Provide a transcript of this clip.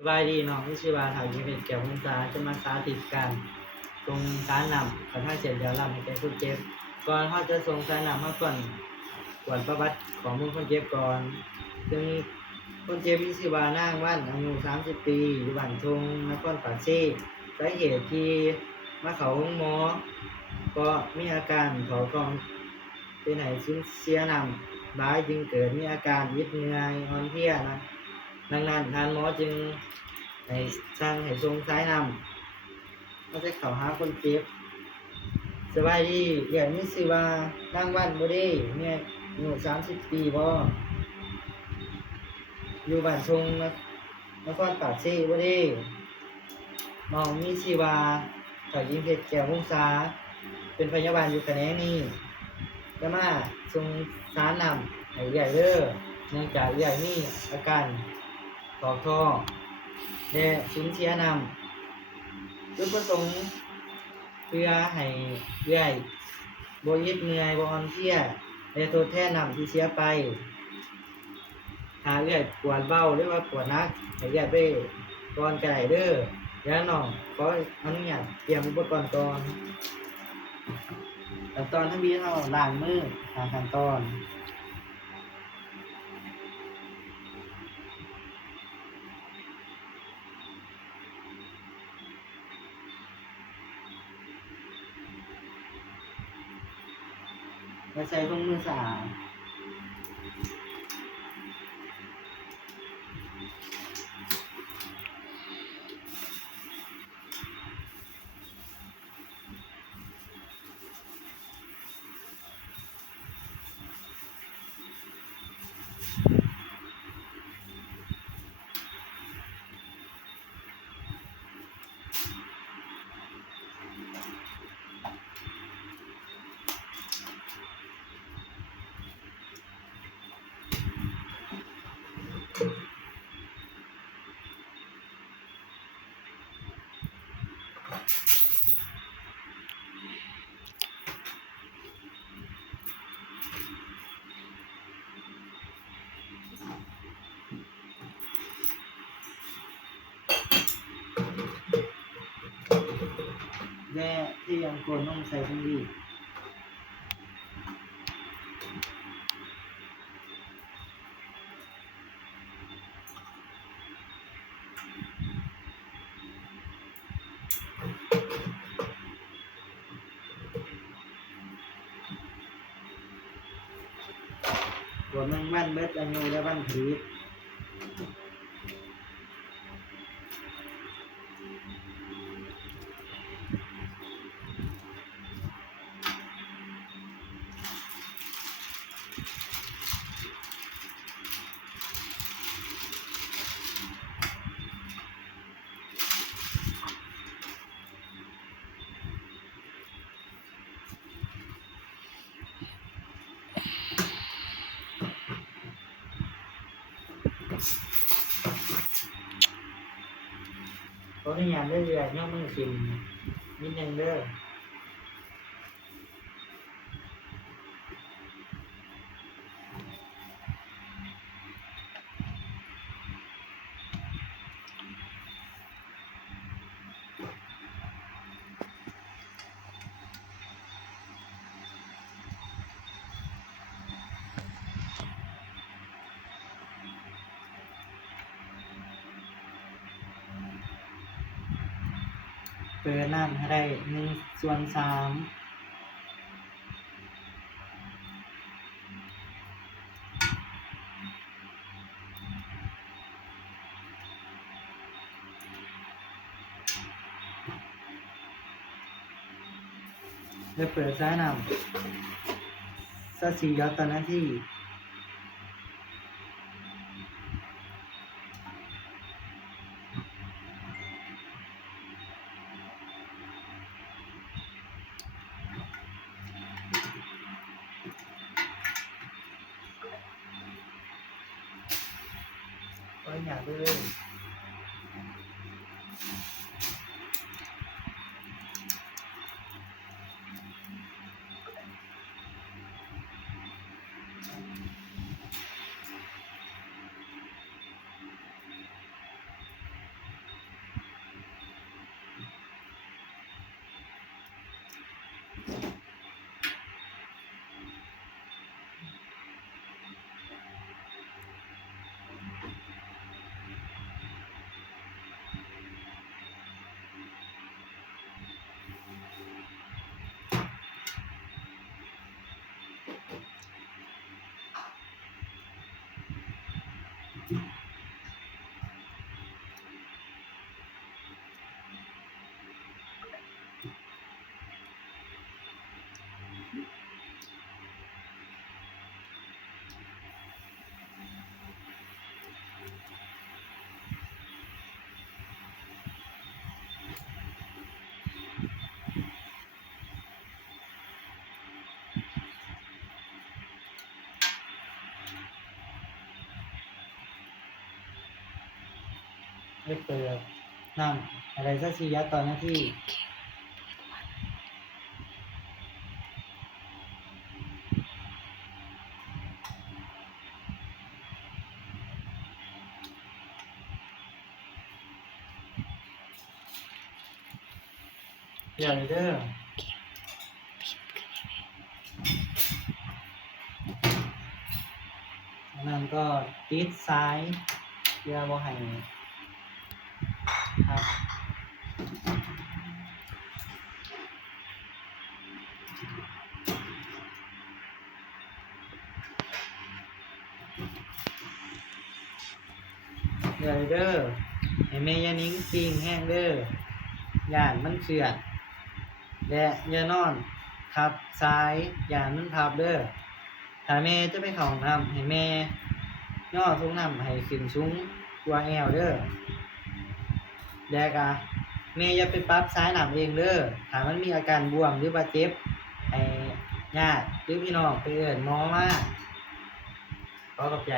สบายดีน้องที่ชื่อว่าถาวยิงเป็นแก้วมุนตาจะมาสาธิตการตรงสายนำกับท่าเสร็จแล้วลำให้แก่ผู้เจ็บก่อนเขาจะส่งสายนำมาก่อนตรวจประวัติของมือคนเจ็บก่อนซึ่งคนเจ็บมีชื่อว่านางว่านอายุ30 ปีอยู่บ้านทงนครปากเซ่สาเหตุที่มาเขาห้องหมอก็มีอาการเขากองเป็นไหชิ้นเสียนำร้ายจึงเกิดมีอาการยึดเหนื่อยอ่อนเพลียนะดังนั้นทานหมอจึงให้สั่งให้ส่งสายนำเขาจะเข้าหาคนเจ็บสบายดีอย่างนี้สิว่านั่งบ้านบ่ได้เนี่ยอายุ30 ปีบ่อยู่บ้านทงนครปากเซ่บ่ได้น้องมีชีวาถอยยิงเพชรแก้ววงศาเป็นพยาบาลอยู่แผนกนี้จะมาส่งสารนำให้ใหญ่เด้อเนื่องจากใหญ่มีอาการตอกท่อและสินเสียนำจุดประสงค์เพื่อให้ใหญ่บ่ยึดเหนื่อยบ่อ่อนเพลียและทดแทนนำที่เสียไปหาใหญ่ปวดเบาหรือว่าปวดหนักให้ใหญ่ไปก่อนก็ได้เด้อแล้วน้องขออนุญาตเตรียมอุปกรณ์ก่อนขั้นตอนทั้งนี้เราล้างมือตามขั้นตอนใช้ถุงมือสะอาดและที่ยังควรต้องใส่ถุงดีตรวจมันบ้านเบิดอายุและบ้านผลิตขออนุญาตเรื่อยๆย่อมือขึ้นนิดนึงเด้อเปิดน้ำให้ได้1/3และเปิดสายน้ำสัก4 หยดต่อนาทีขออนุญาตเลย ไม่เปิดนั่นอะไรซะชียัดตอนหน้าที่อย่าเลยเด้อนั่นก็ติดซ้ายเพื่อบ่ให้ครับอย่าเลยเด้อให้แม่ยานิ้งปิงแห้งเด้อย่านมันเชือดและอย่านอนทับซ้ายอย่านมันทับเด้อถ้าแม่จะไปเข้าห้องน้ำให้แม่ย่อทุงน้ำให้ขึ้นสูงกว่าแอวเด้อแล้วก็แม่อย่าไปปรับซ้ายน้ำเองเด้อถ้ามันมีอาการบวมหรือว่าเจ็บให้ญาติหรือพี่น้องไปเอิ้นหมอมาขอขอบใจ